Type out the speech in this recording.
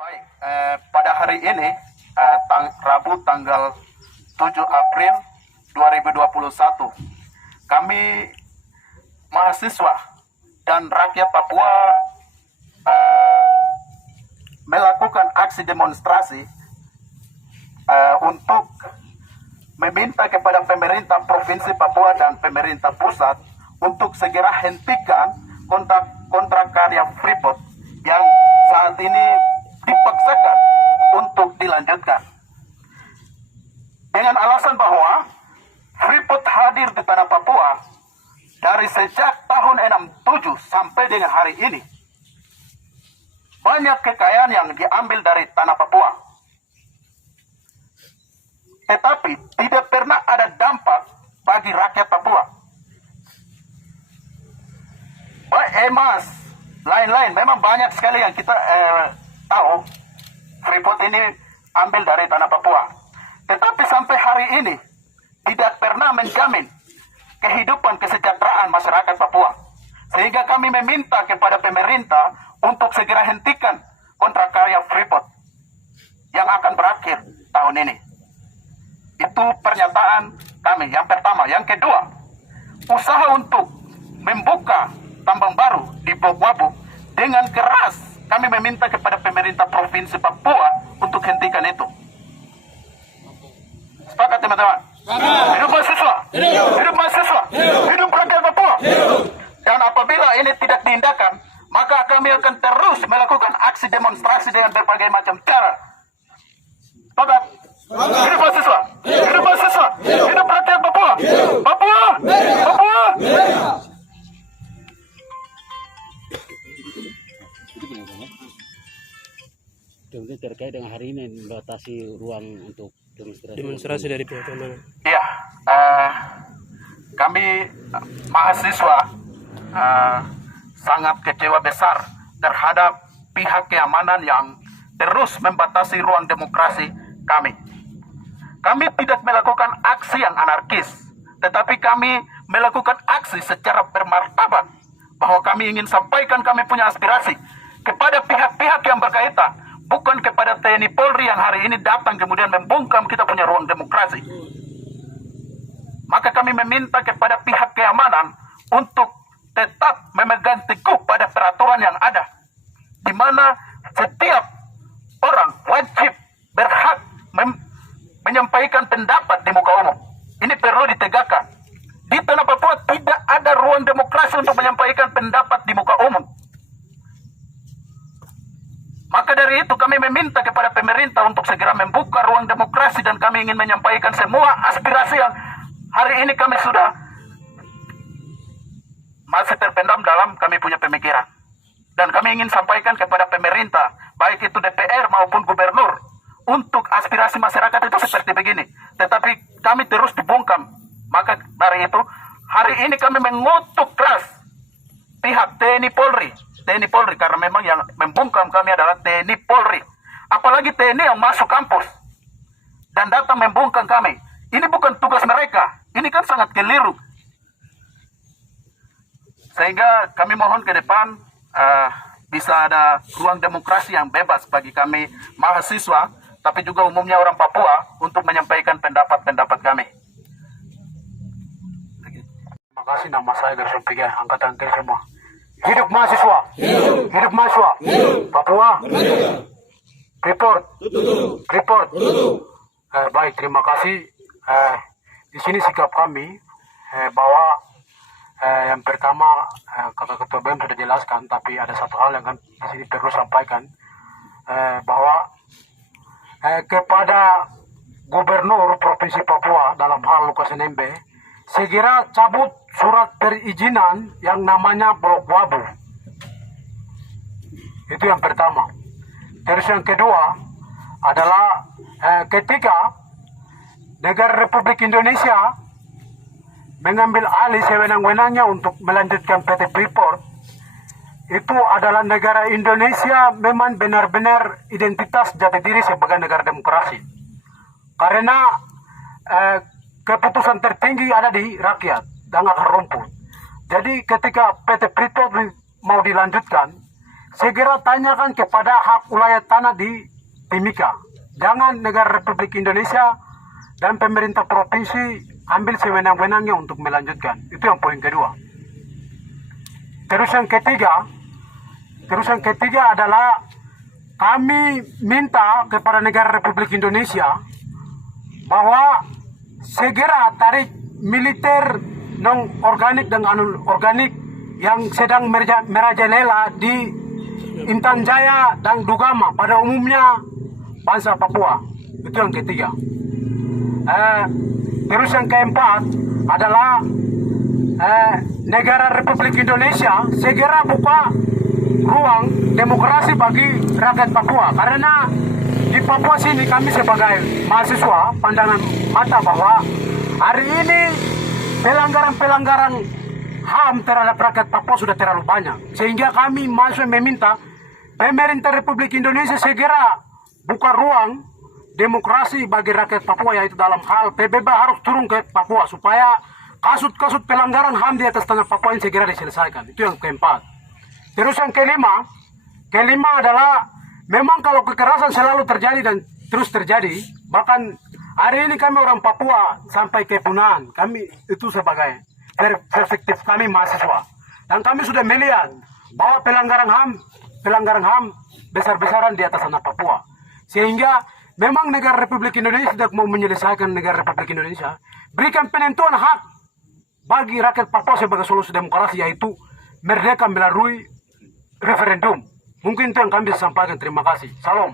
Baik, pada hari ini, Rabu tanggal 7 April 2021, kami mahasiswa dan rakyat Papua melakukan aksi demonstrasi untuk meminta kepada pemerintah Provinsi Papua dan pemerintah pusat untuk segera hentikan kontrak karya Freeport yang saat ini dipaksakan untuk dilanjutkan. Dengan alasan bahwa Freeport hadir di tanah Papua dari sejak tahun 67 sampai dengan hari ini. Banyak kekayaan yang diambil dari tanah Papua. Tetapi tidak pernah ada dampak bagi rakyat Papua. Baik emas, lain-lain, memang banyak sekali yang kita tahu Freeport ini ambil dari tanah Papua. Tetapi sampai hari ini tidak pernah menjamin kehidupan kesejahteraan masyarakat Papua. Sehingga kami meminta kepada pemerintah untuk segera hentikan kontrak karya Freeport yang akan berakhir tahun ini. Itu pernyataan kami yang pertama. Yang kedua, usaha untuk membuka tambang baru di Bokwabu dengan keras kami meminta kepada pemerintah Provinsi Papua untuk hentikan itu. Sepakat teman-teman? Hidup mahasiswa! Hidup mahasiswa! Hidup rakyat Papua! Dan apabila ini tidak diindahkan, maka kami akan terus melakukan aksi demonstrasi dengan berbagai macam cara. Sepakat? Hidup mahasiswa! Hidup mahasiswa! Hidup rakyat Papua! Papua! Papua! Kemudian terkait dengan hari ini membatasi ruang untuk demonstrasi dari pihak mana? Iya, kami mahasiswa sangat kecewa besar terhadap pihak keamanan yang terus membatasi ruang demokrasi kami. Kami tidak melakukan aksi yang anarkis, tetapi kami melakukan aksi secara bermartabat bahwa kami ingin sampaikan kami punya aspirasi kepada pihak-pihak yang berkaitan, bukan kepada TNI Polri yang hari ini datang kemudian membungkam kita punya ruang demokrasi. Maka kami meminta kepada pihak keamanan untuk tetap memegang teguh pada peraturan yang ada, di mana setiap orang wajib berhak menyampaikan pendapat di muka umum. Ini perlu ditegakkan. Di tanah Papua tidak ada ruang demokrasi untuk menyampaikan pendapat di muka umum. Maka dari itu kami meminta kepada pemerintah untuk segera membuka ruang demokrasi dan kami ingin menyampaikan semua aspirasi yang hari ini kami sudah masih terpendam dalam kami punya pemikiran. Dan kami ingin sampaikan kepada pemerintah, baik itu DPR maupun gubernur, untuk aspirasi masyarakat itu seperti begini. Tetapi kami terus dibungkam. Maka dari itu, hari ini kami mengutuk keras pihak TNI Polri karena memang yang membungkam kami adalah TNI Polri. Apalagi TNI yang masuk kampus dan datang membungkam kami. Ini bukan tugas mereka. Ini kan sangat keliru. Sehingga kami mohon ke depan bisa ada ruang demokrasi yang bebas bagi kami mahasiswa, tapi juga umumnya orang Papua untuk menyampaikan pendapat-pendapat kami. Terima kasih, nama saya Gerson Piga, angkatan kiri semua. Hidup mahasiswa! Hidup mahasiswa! Papua! Freeport! Freeport! Baik, terima kasih. Di sini sikap kami bahwa yang pertama kakak ketua BEM sudah jelaskan, tapi ada satu hal yang kan di sini perlu sampaikan, bahwa kepada Gubernur Provinsi Papua dalam hal Lukas NMB segera cabut surat perizinan yang namanya Bokwabu. Itu yang pertama. Terus yang kedua adalah ketika negara Republik Indonesia mengambil alih sewenang-wenangnya untuk melanjutkan PT Freeport, itu adalah negara Indonesia memang benar-benar identitas jati diri sebagai negara demokrasi. Karena keputusan tertinggi ada di rakyat dan akar rumput. Jadi ketika PT Freeport mau dilanjutkan, segera tanyakan kepada hak wilayah tanah di Timika. Jangan negara Republik Indonesia dan pemerintah provinsi ambil sewenang-wenangnya untuk melanjutkan. Itu yang poin kedua. Terus yang ketiga adalah kami minta kepada negara Republik Indonesia bahwa segera tarik militer non organik dan anorganik yang sedang merajalela di Intan Jaya dan Dugama, pada umumnya bangsa Papua. Itu yang ketiga. Terus yang keempat adalah negara Republik Indonesia segera buka ruang demokrasi bagi rakyat Papua, karena di Papua sini kami sebagai mahasiswa pandangan mata bahwa hari ini pelanggaran HAM terhadap rakyat Papua sudah terlalu banyak, sehingga kami mahasiswa meminta pemerintah Republik Indonesia segera buka ruang demokrasi bagi rakyat Papua, yaitu dalam hal PBB harus turun ke Papua supaya kasus-kasus pelanggaran HAM di atas tanah Papua ini segera diselesaikan. Itu yang keempat. Terus yang kelima adalah memang kalau kekerasan selalu terjadi dan terus terjadi, bahkan hari ini kami orang Papua sampai ke Punan, kami itu sebagai perspektif kami mahasiswa, dan kami sudah melihat bahwa pelanggaran HAM besar-besaran di atas tanah Papua, sehingga memang negara Republik Indonesia tidak mau menyelesaikan negara Republik Indonesia, berikan penentuan hak bagi rakyat Papua sebagai solusi demokrasi, yaitu merdeka melalui referendum. Mungkin itu yang kami bisa sampaikan. Terima kasih. Salam.